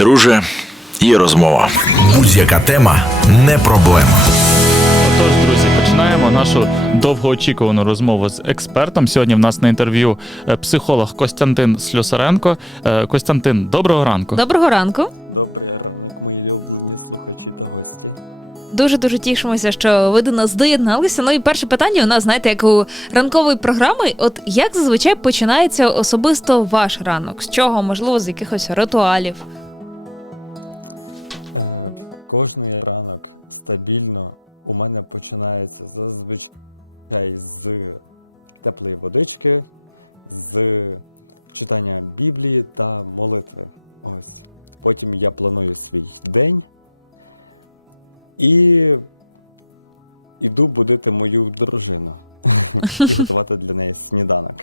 Друже, є розмова. Будь-яка тема не проблема. Тож, друзі, починаємо нашу довгоочікувану розмову з експертом. Сьогодні в нас на інтерв'ю е, психолог Костянтин Слюсаренко. Е, Костянтин, доброго ранку. Доброго ранку. Добрий ранок, мої улюблені слухачі та гості. Дуже дуже тішимося, що ви до нас доєдналися. Ну і перше питання у нас, знаєте, як у ранкової програми. От як зазвичай починається особисто ваш ранок? З чого? Можливо, з якихось ритуалів? Е, кожний ранок стабільно у мене починається зазвичай з теплої водички, з читання Біблії та молитви. Ось. Потім я планую свій день і іду будити мою дружину і готувати для неї сніданок.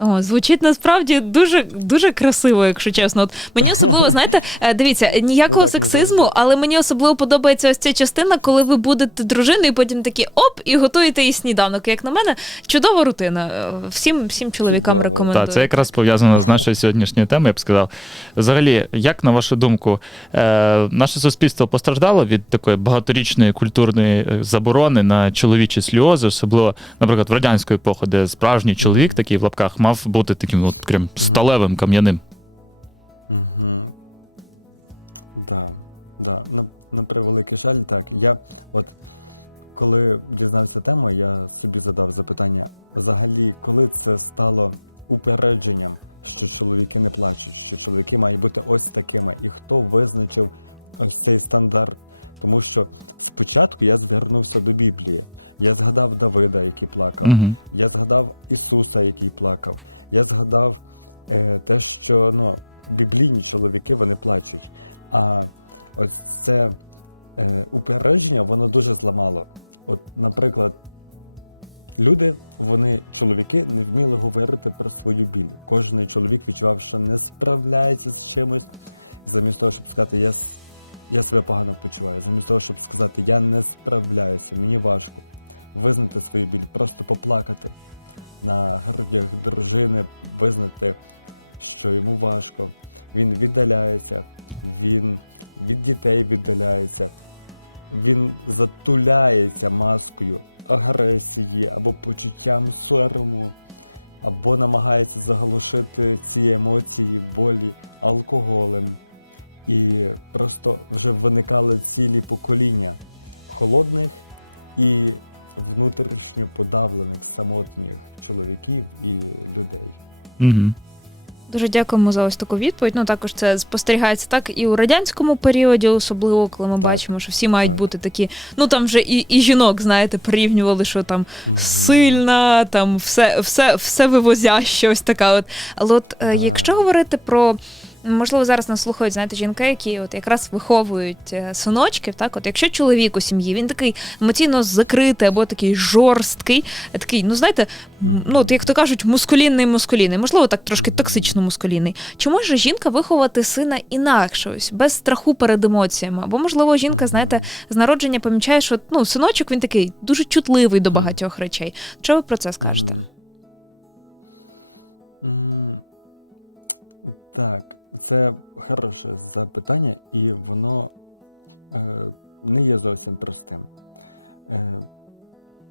О, звучить насправді дуже дуже красиво, якщо чесно. От мені особливо, знаєте, е, дивіться, ніякого Ну так, сексизму, але мені особливо подобається ось ця частина, коли ви будете дружиною, і потім такі оп, і готуєте їй сніданок. Як на мене, чудова рутина. Е, Всім всім чоловікам Чудово. рекомендую. Так, це якраз пов'язано з нашою сьогоднішньою темою, я б сказав. Взагалі, як на вашу думку, е, наше суспільство постраждало від такої багаторічної культурної заборони на чоловічі сльози, особливо, наприклад, в радянську епоху, де справжній чоловік, Мгм. такий в лапках, мав бути таким от прям сталевим кам'яним. Угу. Да, да. На, на превеликий жаль, так. Я от коли дізнався тему, я собі задав запитання: взагалі, коли це стало упередженням, що чоловіки не плачуть, що чоловіки мають бути ось такими, і хто визначив ось цей стандарт? Тому що спочатку я звернувся до Біблії. Я згадав Давида, який плакав. Угу. Я згадав Ісуса, який плакав. Я згадав е, те, що ну, біблійні чоловіки вони плачуть. А ось це е, упередження, воно дуже зламало. От, наприклад, люди, вони, чоловіки, не вміли говорити про свою біль. Кожен чоловік відчував, що не справляється з чимось. Замість того, щоб сказати, я, я себе погано почуваю, замість того, щоб сказати, я не справляюся, мені важко визнати свою біль, просто поплакати на грудях дружини, визнати, що йому важко. Він віддаляється, він від дітей віддаляється, він затуляється маскою агресії або почуттям сорому, або намагається заглушити ці емоції болі алкоголем. І просто вже виникали цілі покоління холодних і внутрішньо подавлених самотніх чоловіків і людей. Угу. Дуже дякуємо за ось таку відповідь. Ну також це спостерігається так і у радянському періоді, особливо коли ми Так, бачимо, що всі мають так. бути такі. Ну там вже і, і жінок, знаєте, порівнювали, що там сильна, там все, все, все вивозяще, ось така. От. Але от е, Да. якщо говорити про. Можливо, зараз нас слухають, знаєте, жінки, які от якраз виховують е, синочків. Так, от якщо чоловік у сім'ї він такий емоційно закритий або такий жорсткий, такий, ну знаєте, м, ну от як то кажуть, мускулінний мускулінний, можливо, так трошки Мгм. токсично мускулінний. Чи може жінка виховати сина інакше, ось без страху перед емоціями? Або можливо, жінка, знаєте, з народження помічає, що ну синочок він такий дуже чутливий до багатьох речей. Що ви про це скажете? Мгм. Так, це хороше запитання, і воно е, не є зовсім простим. Е,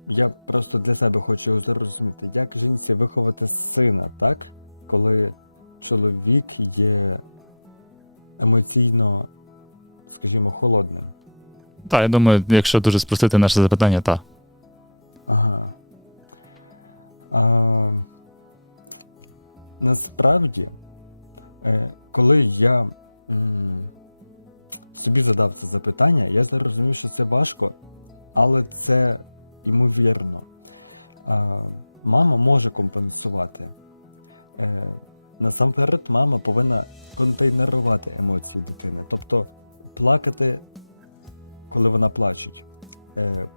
я просто для себе хочу зрозуміти, як жінці виховати сина, так? Коли чоловік є емоційно, скажімо, холодним. Так, я думаю, якщо дуже спростити наше запитання, так. Ага. А, насправді, коли я собі задав це запитання, я зрозумів, що це важко, але це ймовірно. Мама може компенсувати. Е, насамперед, мама повинна контейнерувати емоції дитини, тобто плакати, коли вона плачеть. Е,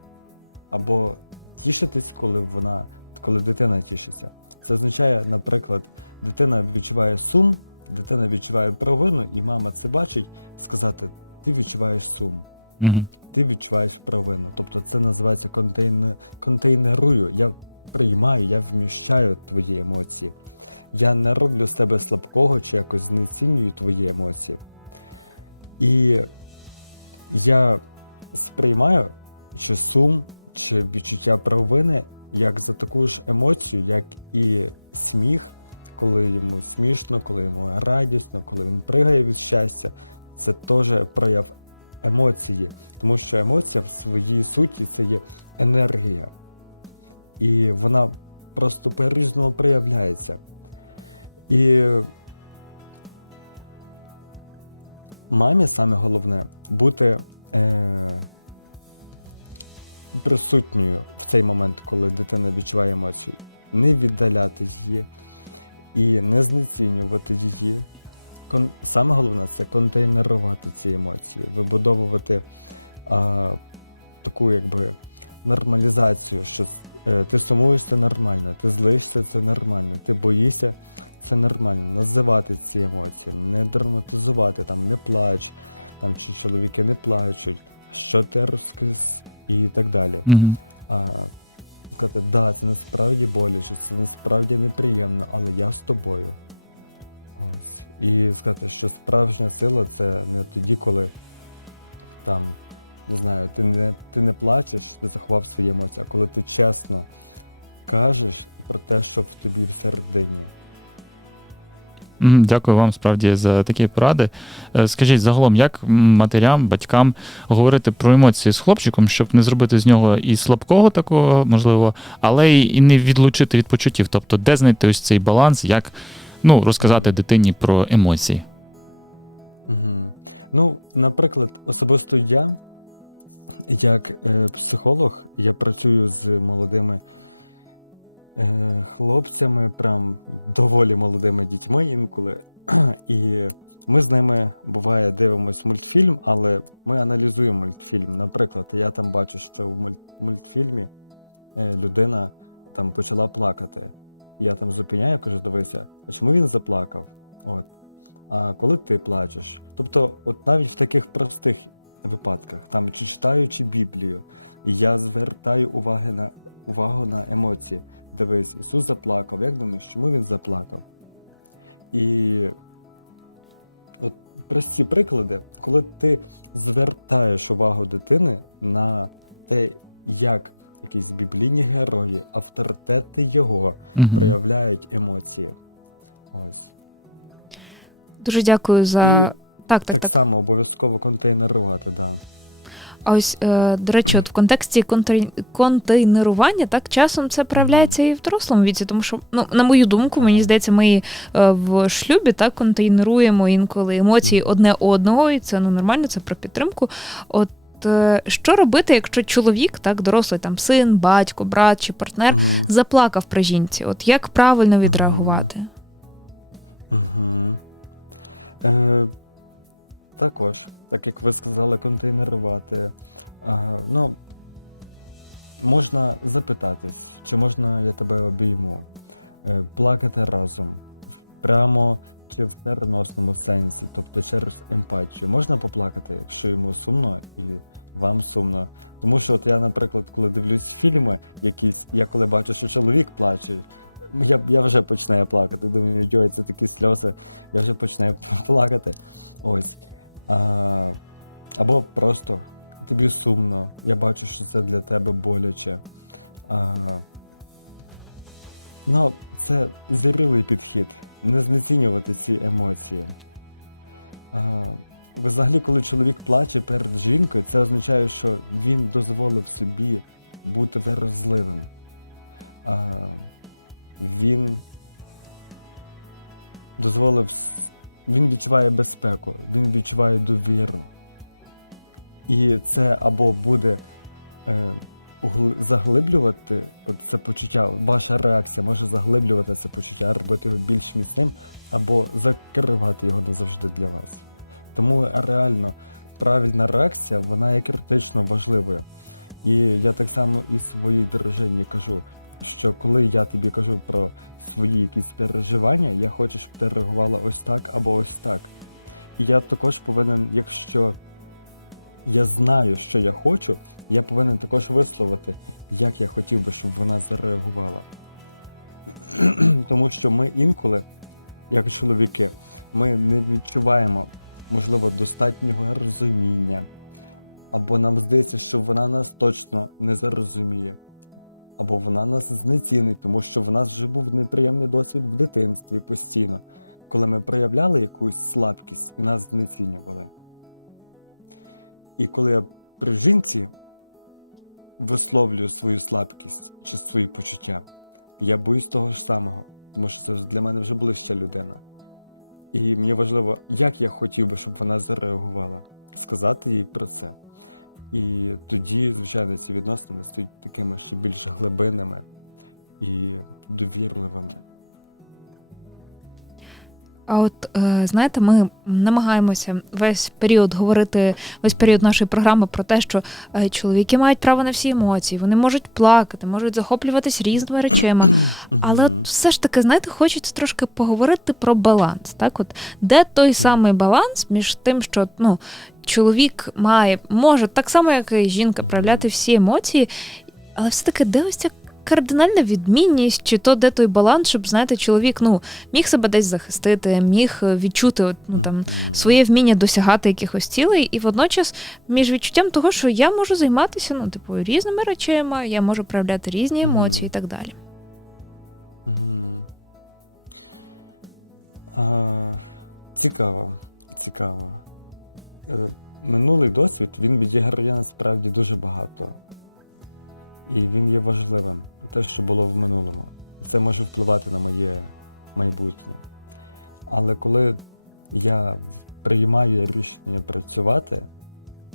або тішитись, коли вона, коли дитина тішиться. Це означає, наприклад, дитина відчуває сум, дитина відчуває провину, і мама це бачить, сказати: ти відчуваєш сум, Угу. ти відчуваєш провину. Тобто це називається контейнер, контейнерую. Я приймаю, я вміщаю твої емоції. Я не роблю з тебе слабкого чи якось знецінюю твої емоції. І я сприймаю чи сум, чи відчуття провини як за таку ж емоцію, як і сміх, коли йому смішно, коли йому радісно, коли він пригає від щастя. Це теж прояв емоції, тому що емоція в своїй суті це є енергія. І вона просто по-різному проявляється. І мамі саме головне бути е, присутньою в цей момент, коли дитина відчуває емоції, не віддаляти її і не знецінювати її. Кон... Саме головне це контейнерувати ці емоції, вибудовувати а, таку якби нормалізацію, що е, ти сумуєш це нормально, ти злишся це нормально, ти боїшся це нормально. Називати ці емоції, не драматизувати, там не плач, там чи чоловіки не плачуть, що ти розкис і так далі. Угу. А, сказати, да, це насправді боляче, це насправді неприємно, але я з тобою. Ось. І сказати, що справжня сила це не тоді, коли там, не знаю, ти не, ти не плачеш, ти заховав свої емоції, а коли ти чесно кажеш про те, що в тобі всередині. Дякую вам справді за такі поради. Е, Скажіть загалом, як матерям, батькам говорити про емоції з хлопчиком, щоб не зробити з нього і слабкого такого, можливо, але і не відлучити від почуттів. Тобто, де знайти ось цей баланс, як ну, розказати дитині про емоції? Угу. Ну, наприклад, особисто я, як е, психолог, я працюю з молодими е, хлопцями, прям доволі молодими дітьми інколи. І ми з ними буває дивимось мультфільм, але ми аналізуємо мультфільм. Наприклад, я там бачу, що в мульт- мультфільмі е, людина там почала плакати. Я там зупиняю, кажу, дивися, а чому він заплакав? От. А коли ти плачеш? Тобто, от навіть в таких простих випадках, там чи читаючи Біблію, я звертаю уваги на увагу на емоції. Дивись, Ісус заплакав. Як думаєш, чому він заплакав? І от прості приклади, коли ти звертаєш увагу дитини на те, як якісь біблійні герої, авторитети його Мгм. проявляють емоції. Ось. Дуже дякую за. І так, так, Так, так. само обов'язково контейнерувати, да. А ось, е, до речі, от в контексті контей- контейнерування, так часом це проявляється і в дорослому віці, тому що, ну, на мою думку, мені здається, ми е, в шлюбі так контейнеруємо інколи емоції одне одного, і це ну нормально, це про підтримку. От е, що робити, якщо чоловік, так, дорослий там син, батько, брат чи партнер, Мгм. заплакав при жінці? От як правильно відреагувати? Угу. Е, також, так як ви сказали, контейнерувати. Ну, можна запитатись, чи можна я тебе обійму, е, плакати разом, прямо чи в переносному сенсі, тобто через емпатію. Можна поплакати, якщо йому сумно і вам сумно. Тому що, от я, наприклад, коли дивлюсь фільми якісь, я коли бачу, що чоловік плаче, я, я вже починаю плакати. Думаю, йой, це такі сльози, я вже починаю плакати. Ось. А, або просто тобі сумно, я бачу, що це для тебе боляче. А, ну, це зрілий підхід. Не знецінювати ці емоції. А, взагалі, коли чоловік плаче перед жінкою, це означає, що він дозволив собі бути виразливим. А, він дозволив. Він відчуває безпеку, він відчуває довіру. І це або буде е, заглиблювати це почуття, ваша реакція може заглиблювати це почуття, робити його більш міцним, або закривати його назавжди для вас. Тому реально правильна реакція, вона є критично важливою. І я так само і своїй дружині кажу, що коли я тобі кажу про свої якісь переживання, я хочу, щоб ти реагувала ось так або ось так. І я також повинен, якщо я знаю, що я хочу, я повинен також висловити, як я хотів би, щоб вона зареагувала. Тому що ми інколи, як чоловіки, ми не відчуваємо можливо, достатнього розуміння, або нам здається, що вона нас точно не зарозуміє, або вона нас знецінить, тому що в нас вже був неприємний досвід в дитинстві постійно, коли ми проявляли якусь слабкість і нас знецінювали. І коли я при жінці висловлюю свою слабкість чи свої почуття, я боюсь того ж самого, тому що це для мене вже ближча людина. І мені важливо, як я хотів би, щоб вона зареагувала, сказати їй про це. І тоді, звичайно, ці відносини стають такими ще більш глибинними і довірливими. А от е, знаєте, ми намагаємося весь період говорити, весь період нашої програми про те, що е, чоловіки мають право на всі емоції, вони можуть плакати, можуть захоплюватись різними речами. Але все ж таки, знаєте, хочеться трошки поговорити про баланс. Так, от де той самий баланс між тим, що ну, чоловік має, може так само, як і жінка, проявляти всі емоції, але все-таки де ось ця кардинальна відмінність, чи то де той баланс, щоб знаєте, чоловік ну міг себе десь захистити, міг е, відчути ну, там, своє вміння досягати якихось цілей, і водночас між відчуттям того, що я можу займатися ну, типу, різними речами, я можу проявляти різні емоції і так далі. Мгм. А, цікаво, цікаво. Е, Минулий досвід він відіграє насправді дуже багато. І він є важливим. Те, що було в минулому. Це може впливати на моє майбутнє. Але коли я приймаю рішення працювати,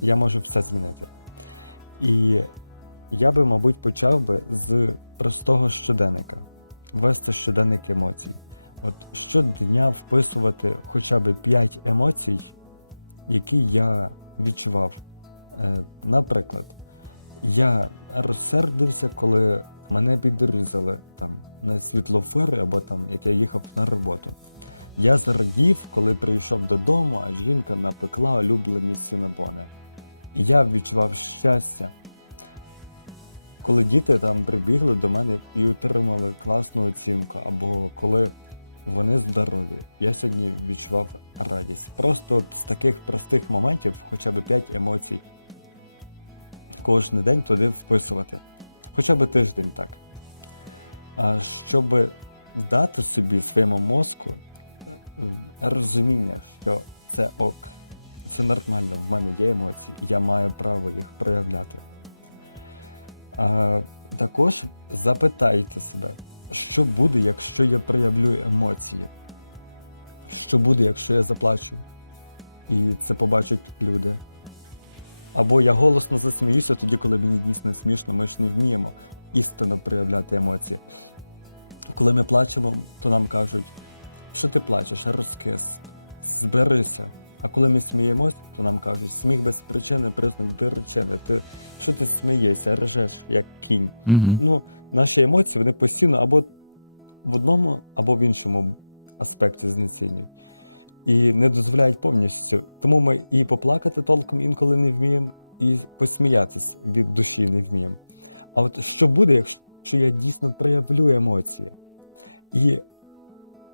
я можу все змінити. І я би, мабуть, почав би з простого щоденника вести щоденник емоцій. От щодня вписувати хоча б 5 емоцій, які я відчував. Е, наприклад, я розсердився, коли мене підрізали там на світлофори або там, як я їхав на роботу. Я зрадів, коли прийшов додому, а жінка напекла улюблені сінабони. І я відчував щастя, коли діти там прибігли до мене і отримали класну оцінку, або коли вони здорові. Я сьогодні відчував радість. Просто от з таких простих моментів, хоча б 5 емоцій кожен день туди вписувати. Хоча б тиждень так. А щоб дати собі своєму мозку е, розуміння, що це ок, це нормально, в мене є емоції, я маю право їх проявляти. А, також запитайте себе, що буде, якщо я проявлю емоції? Що буде, якщо я заплачу? І це побачать люди. Або я голосно засміюся тоді, коли мені дійсно смішно, ми ж не вміємо істинно проявляти емоції. Коли ми плачемо, то нам кажуть, що ти плачеш, розкис, зберися. А коли ми сміємось, то нам кажуть, сміх без причини, признак причини. Ти що ти смієшся, ржеш, як кінь. Угу. Ну, наші емоції вони постійно або в одному, або в іншому аспекті знецінюють. І не дозволяють повністю. Тому ми і поплакати толком інколи не вміємо, і посміятись від душі не вміємо. А от що буде, якщо я дійсно проявлю емоції? І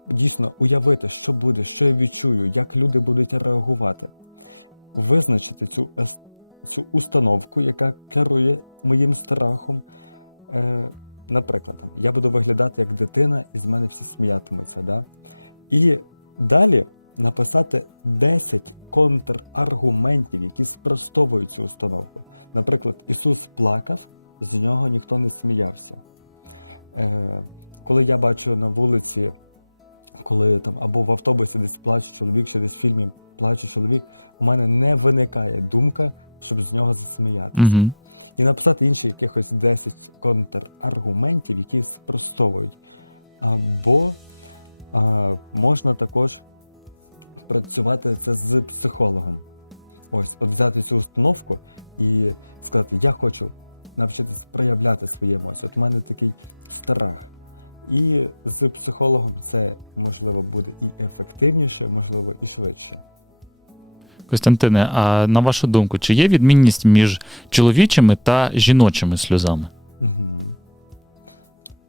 дійсно уявити, що буде, що я відчую, як люди будуть реагувати, визначити цю, цю установку, яка керує моїм страхом. Е, наприклад, я буду виглядати як дитина, і з мене всі сміятимуться. Да? І далі написати 10 контраргументів, які спростовують цю установку. Наприклад, Ісус плакав, з нього ніхто не сміявся. Е, коли я бачу на вулиці, коли там або в автобусі десь плаче чоловік, чи десь в фільмі плаче чоловік, у мене не виникає думка, щоб з нього засміятися. Угу. І написати інші якихось 10 контраргументів, які спростовують. Або а, можна також працювати це з психологом. Ось, от взяти цю установку і сказати: Я хочу навчитися проявляти свої емоції. От у мене такий страх. І з психологом це можливо буде і ефективніше, можливо, і швидше. Костянтине, а на вашу думку, чи є відмінність між чоловічими та жіночими сльозами? Угу.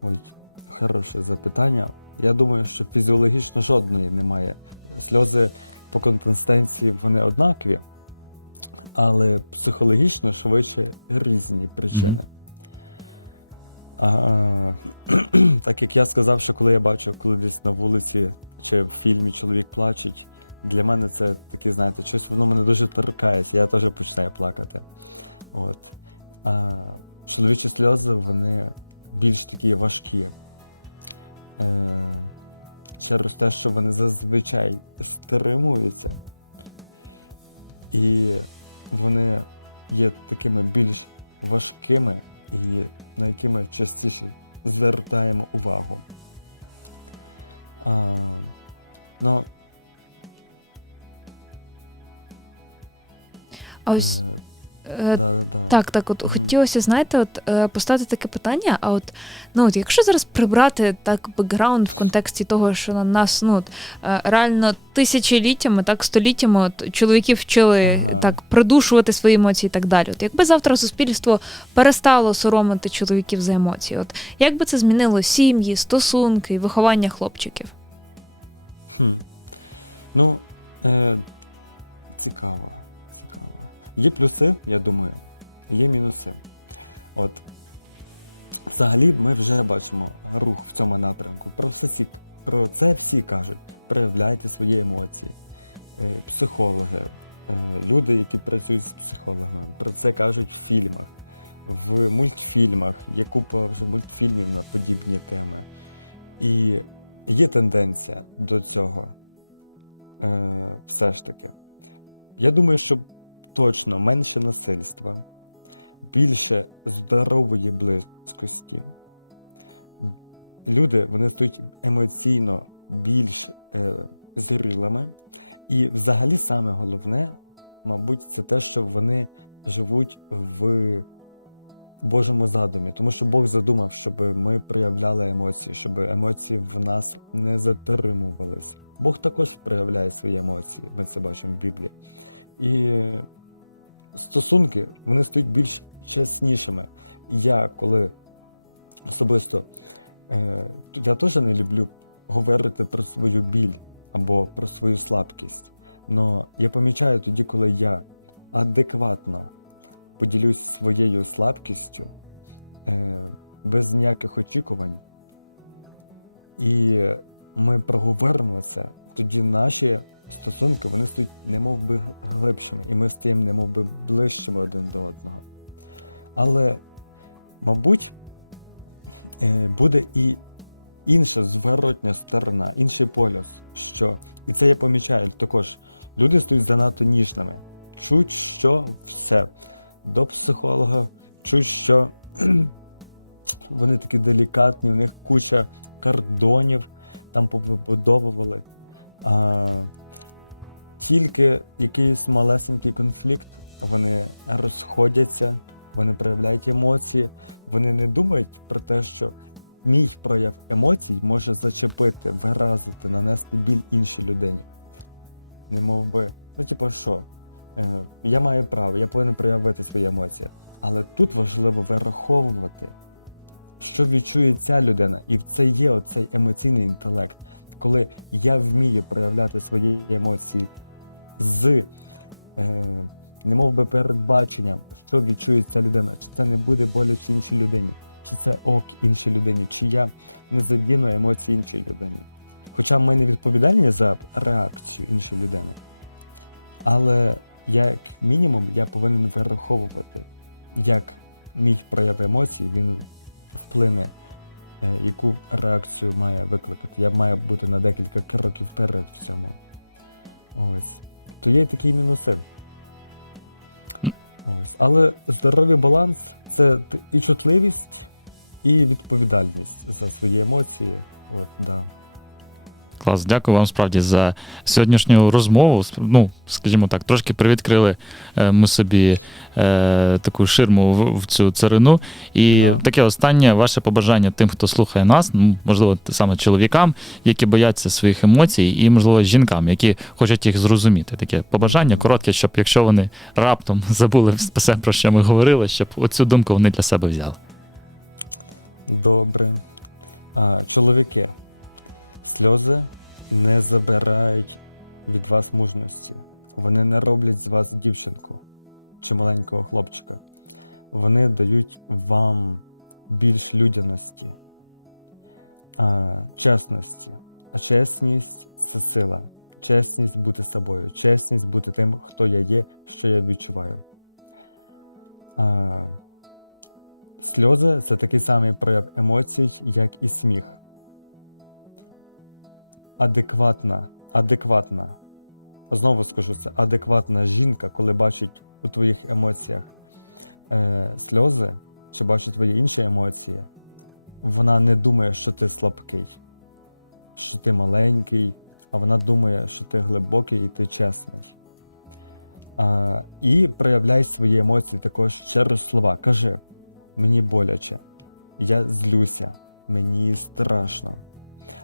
Ой, хороше запитання. Я думаю, що фізіологічно жодної немає. Сльози по консистенції вони однакові, але психологічно швидше різні причини. А, так як я сказав, що коли я бачу, коли десь на вулиці чи в фільмі чоловік плачеть, для мене це таке, знаєте, щось воно мене дуже торкається, я теж починаю плакати. От. А, чоловічі сльози, вони більш такі важкі. Е, через те, що вони зазвичай стримуються, і вони є такими більш важкими і на які ми частіше звертаємо увагу. А, ну, А ось е, да, да. Так, так, от Мгм. хотілося, знаєте, от е, поставити таке питання. А от ну от якщо зараз прибрати так бекграунд в контексті того, що на нас ну от, е, реально тисячоліттями, так століттями, от чоловіків вчили Ага. так придушувати свої емоції і так далі. От якби завтра суспільство перестало соромити чоловіків за емоції, от як би це змінило сім'ї, стосунки виховання хлопчиків? Хм. Ну, е, цікаво. Є плюси, я думаю, є мінуси. От, взагалі, ми вже бачимо рух в цьому напрямку. Про, все ці, про це всі кажуть. Проявляйте свої емоції. Е, психологи, е, люди, які працюють з психологами, про це кажуть в фільмах, в мультфільмах. Є купа вже мультфільмів на подібні теми. І є тенденція до цього. Е, все ж таки. Я думаю, що точно менше насильства, більше здорової близькості. Люди вони стають емоційно більш е, зрілими. І взагалі саме головне, мабуть, це те, що вони живуть в Божому задумі, тому що Бог задумав, щоб ми проявляли емоції, щоб емоції в нас не затримувались. Бог також проявляє свої емоції, ми це бачимо в Біблії. І стосунки вони стають більш чеснішими. Я коли особисто е, я теж не люблю говорити про свою біль або про свою слабкість. Но я помічаю тоді, коли я адекватно поділюсь своєю слабкістю, е, без ніяких очікувань, і ми проговоримо це, тоді наші стосунки вони стають немов би глибшими, і ми стаємо немов би ближчими один до одного. Але, мабуть, е, буде і інша зворотня сторона, інший полюс, що, і це я помічаю також, люди стають занадто ніжними, чуть що все до психолога, чуть що вони такі делікатні, у них куча кордонів там повибудовували. А, тільки якийсь малесенький конфлікт, вони розходяться, вони проявляють емоції, вони не думають про те, що мій прояв емоцій може зачепити, виразити, нанести біль іншій людині. Не мов би, ну, типу, що? Е, я маю право, я повинен проявити свої емоції. Але тут важливо вираховувати, що відчує ця людина. І це є оцей емоційний інтелект, коли я вмію проявляти свої емоції з е, немов би передбаченням, що відчує ця людина, чи це не буде боляче іншій людині, чи це ок іншій людині, чи я не задіну емоції іншій людині. Хоча ми не відповідальні за реакцію іншої людини. Але як мінімум я повинен вираховувати, як мій прояв емоцій він вплине, е, яку реакцію має викликати. Я маю бути на декілька кроків вперед в цьому. Ось. То є такі мінуси. Ось. Але здоровий баланс це і чутливість, і відповідальність за свої емоції. От, да. Клас, дякую вам справді за сьогоднішню розмову. Ну, скажімо так, трошки привідкрили е, ми собі е, таку ширму в, в цю царину. І Да. таке останнє ваше побажання тим, хто слухає нас, ну, можливо, саме чоловікам, які бояться своїх емоцій, і, можливо, жінкам, які хочуть їх зрозуміти. Таке побажання Мгм. коротке, щоб якщо вони раптом забули все, про що ми говорили, щоб оцю думку вони для себе взяли. Добре. А, чоловіки, сльози не забирають від вас мужності. Вони не роблять з вас дівчинку чи маленького хлопчика. Вони дають вам більш людяності, чесності. А чесність це сила. Чесність бути собою, чесність бути тим, хто я є, що я відчуваю. Сльози це такий самий прояв емоцій, як і сміх. Адекватна, адекватна. Знову скажу, це адекватна жінка, коли бачить у твоїх емоціях е, сльози, чи бачить твої інші емоції, вона не думає, що ти слабкий, що ти маленький, а вона думає, що ти глибокий і ти чесний. А, і проявляй свої емоції також через слова. Кажи, мені боляче, я злюся, мені страшно.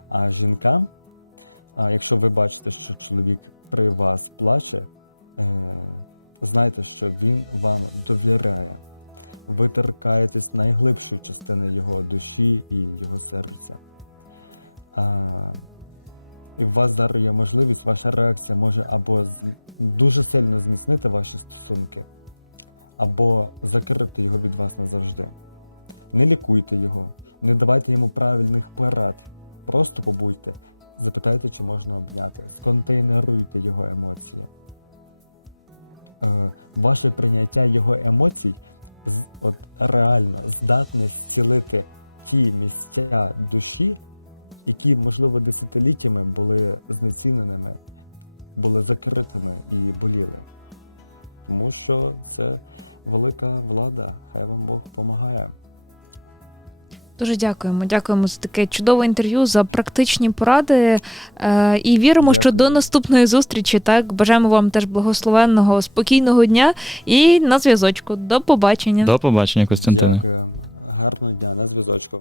А жінкам, а якщо ви бачите, що чоловік при вас плаче, е, знайте, що він вам довіряє. Ви торкаєтесь найглибшої частини його душі і його серця. А, і у вас зараз є можливість, ваша реакція може або дуже сильно зміцнити ваші стосунки, або закрити його від вас назавжди. Не лікуйте його, не давайте йому правильних порад. Просто побудьте, запитайте, чи можна обняти, сконтейнеруйте його емоції. Е, ваше прийняття його емоцій от, реально здатне зцілити ті місця душі, які, можливо, десятиліттями були знеціненими, були закритими і боліли. Тому що це велика влада, хай вам Бог допомагає. Дуже дякуємо. Дякуємо за таке чудове інтерв'ю, за практичні поради. Е, і віримо, що до наступної зустрічі. Так, бажаємо вам теж благословенного, спокійного дня і на зв'язочку. До побачення. До побачення, Костянтин. Дякую. Гарного дня, на зв'язочку.